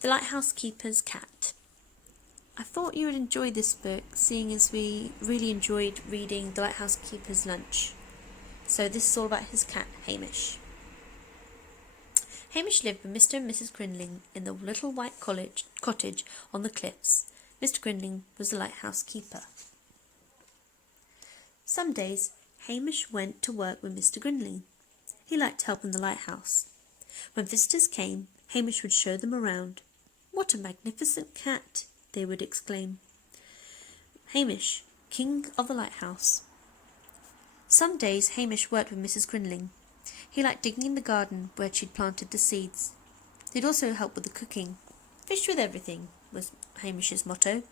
The Lighthouse Keeper's Cat. I thought you would enjoy this book, seeing as we really enjoyed reading The Lighthouse Keeper's Lunch. So this is all about his cat, Hamish. Hamish lived with Mr. and Mrs. Grinling in the little white cottage on the cliffs. Mr. Grinling was the lighthouse keeper. Some days, Hamish went to work with Mr. Grinling. He liked to help in the lighthouse. When visitors came, Hamish would show them around. "What a magnificent cat!" they would exclaim. Hamish, king of the lighthouse. Some days Hamish worked with Mrs. Grinling. He liked digging in the garden where she'd planted the seeds. He'd also help with the cooking. "Fish with everything," was Hamish's motto.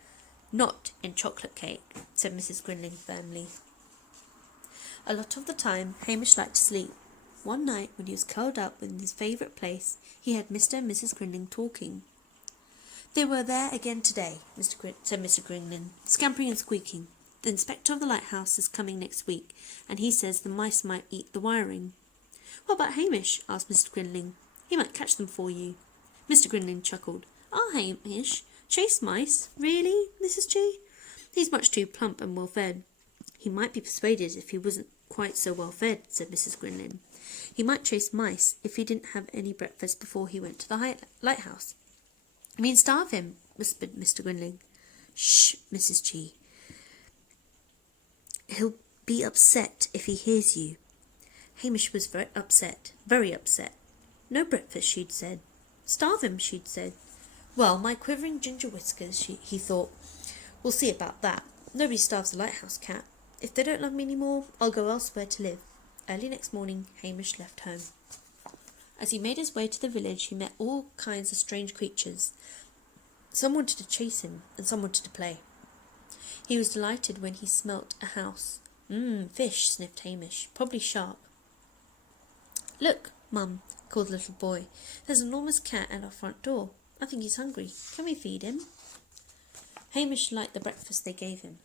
"Not in chocolate cake," said Mrs. Grinling firmly. A lot of the time, Hamish liked to sleep. One night, when he was curled up in his favourite place, he heard Mr. and Mrs. Grinling talking. "They were there again today," said Mr. Grinling, "scampering and squeaking. The inspector of the lighthouse is coming next week, and he says the mice might eat the wiring." "What about Hamish?" asked Mr. Grinling. "He might catch them for you." Mr. Grinling chuckled. "Our Hamish chase mice? Really, Mrs. G? He's much too plump and well-fed." "He might be persuaded if he wasn't quite so well-fed," said Mrs. Grinling. "He might chase mice if he didn't have any breakfast before he went to the lighthouse." "You mean starve him?" whispered Mr. Grinling. "Shh, Mrs. G. He'll be upset if he hears you." Hamish was very upset. "No breakfast," she'd said. "Starve him," she'd said. "Well, my quivering ginger whiskers," he thought. "We'll see about that. Nobody starves a lighthouse cat. If they don't love me any more, I'll go elsewhere to live." Early next morning, Hamish left home. As he made his way to the village, he met all kinds of strange creatures. Some wanted to chase him, and some wanted to play. He was delighted when he smelt a house. Fish," sniffed Hamish. "Probably sharp." "Look, Mum," called the little boy. "There's an enormous cat at our front door. I think he's hungry. Can we feed him?" Hamish liked the breakfast they gave him.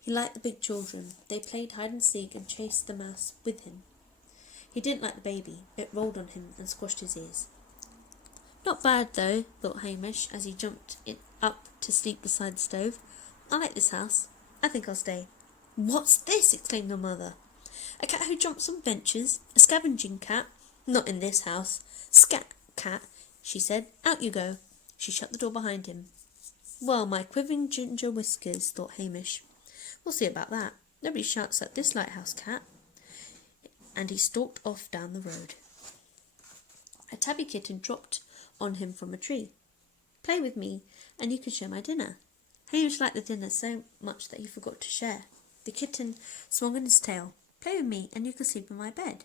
He liked the big children. They played hide-and-seek and chased the mouse with him. He didn't like the baby. It rolled on him and squashed his ears. "Not bad, though," thought Hamish, as he jumped up to sleep beside the stove. "I like this house. I think I'll stay." "What's this?" exclaimed the mother. "A cat who jumps on benches? A scavenging cat? Not in this house. Scat, cat," she said. "Out you go." She shut the door behind him. "Well, my quivering ginger whiskers," thought Hamish. "We'll see about that. Nobody shouts at this lighthouse cat." And he stalked off down the road. A tabby kitten dropped on him from a tree. "Play with me, and you can share my dinner." Hamish liked the dinner so much that he forgot to share. The kitten swung on his tail. "Play with me, and you can sleep in my bed."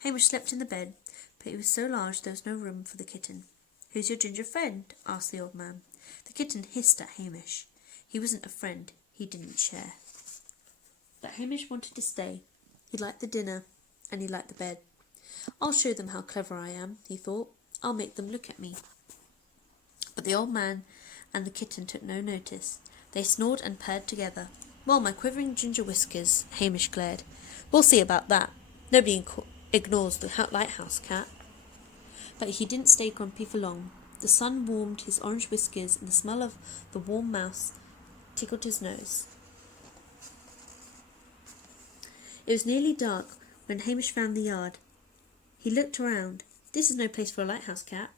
Hamish slept in the bed, but it was so large there was no room for the kitten. "Who's your ginger friend?" asked the old man. The kitten hissed at Hamish. He wasn't a friend. He didn't share. But Hamish wanted to stay. He liked the dinner, and he liked the bed. "I'll show them how clever I am," he thought. "I'll make them look at me." But the old man and the kitten took no notice. They snored and purred together. "Well, my quivering ginger whiskers," Hamish glared. "We'll see about that. Nobody ignores the lighthouse cat." But he didn't stay grumpy for long. The sun warmed his orange whiskers, and the smell of the warm mouse tickled his nose. It was nearly dark when Hamish found the yard. He looked around. This is no place for a lighthouse cat.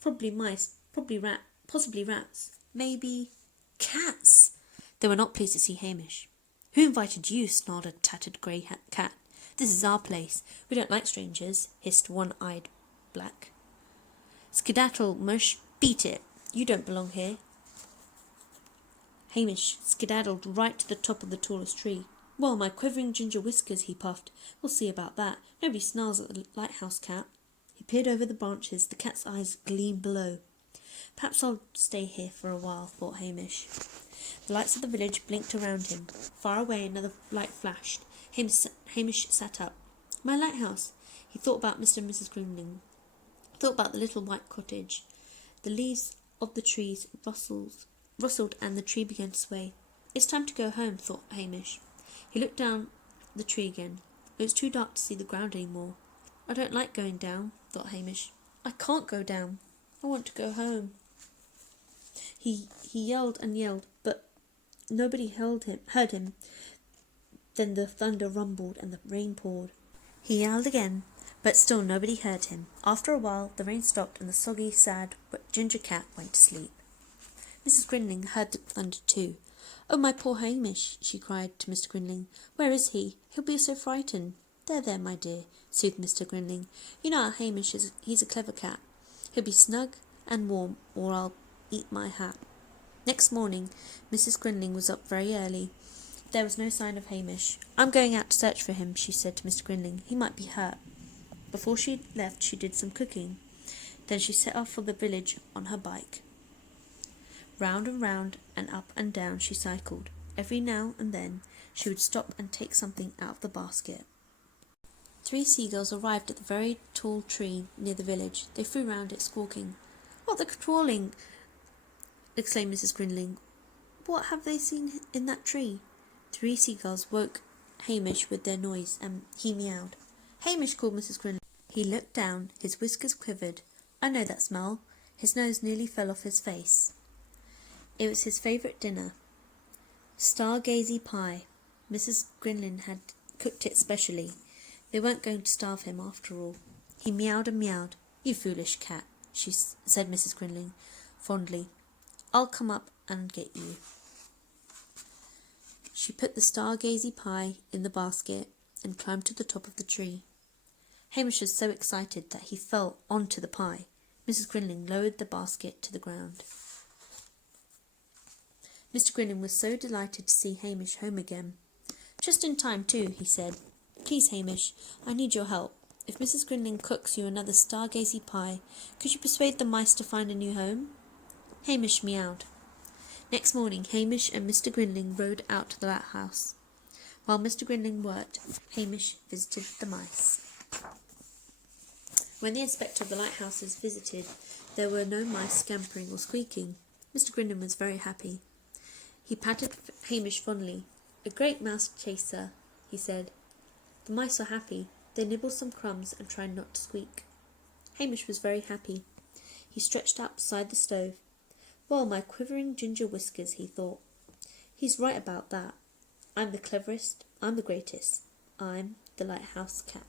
Probably mice, possibly rats, maybe cats. They were not pleased to see Hamish. "Who invited you?" snarled a tattered grey cat. "This is our place. We don't like strangers," hissed one-eyed black. "Skedaddle, mush, beat it. You don't belong here." Hamish skedaddled right to the top of the tallest tree. "Well, my quivering ginger whiskers," he puffed. "We'll see about that. Nobody snarls at the lighthouse cat." He peered over the branches. The cat's eyes gleamed below. "Perhaps I'll stay here for a while," thought Hamish. The lights of the village blinked around him. Far away another light flashed. Hamish sat up. "My lighthouse." He thought about Mr. and Mrs. Grinling. Thought about the little white cottage. The leaves of the trees rustled and the tree began to sway. "It's time to go home," thought Hamish. He looked down the tree again. It was too dark to see the ground any more. "I don't like going down," thought Hamish. "I can't go down." I want to go home. He yelled and yelled, but nobody heard him. Then the thunder rumbled and the rain poured. He yelled again, but still nobody heard him. After a while, the rain stopped and the soggy, sad ginger cat went to sleep. Mrs. Grinling heard the thunder too. "Oh, my poor Hamish," she cried to Mr. Grinling. "Where is he? He'll be so frightened." There, my dear," soothed Mr. Grinling. "You know how Hamish is. He's a clever cat. He'll be snug and warm, or I'll eat my hat." Next morning, Mrs. Grinling was up very early. There was no sign of Hamish. "I'm going out to search for him," she said to Mr. Grinling. "He might be hurt." Before she left, she did some cooking. Then she set off for the village on her bike. Round and up and down she cycled. Every now and then she would stop and take something out of the basket. 3 seagulls arrived at the very tall tree near the village. They flew round it, squawking. "What, they're crawling!" exclaimed Mrs. Grinling. "What have they seen in that tree?" 3 seagulls woke Hamish with their noise, and he meowed. "Hamish," called Mrs. Grinling. He looked down. His whiskers quivered. "I know that smell." His nose nearly fell off his face. It was his favourite dinner, stargazy pie. Mrs. Grinling had cooked it specially. They weren't going to starve him after all. He meowed and meowed. "You foolish cat," said Mrs. Grinling fondly. "I'll come up and get you." She put the stargazy pie in the basket and climbed to the top of the tree. Hamish was so excited that he fell onto the pie. Mrs. Grinling lowered the basket to the ground. Mr. Grinling was so delighted to see Hamish home again. "Just in time, too," he said. "Please, Hamish, I need your help. If Mrs. Grinling cooks you another stargazy pie, could you persuade the mice to find a new home?" Hamish meowed. Next morning, Hamish and Mr. Grinling rode out to the lighthouse. While Mr. Grinling worked, Hamish visited the mice. When the inspector of the lighthouses visited, there were no mice scampering or squeaking. Mr. Grinling was very happy. He patted Hamish fondly. "A great mouse chaser," he said. The mice were happy. They nibbled some crumbs and tried not to squeak. Hamish was very happy. He stretched out beside the stove. "Well, my quivering ginger whiskers," he thought. "He's right about that. I'm the cleverest. I'm the greatest. I'm the lighthouse cat."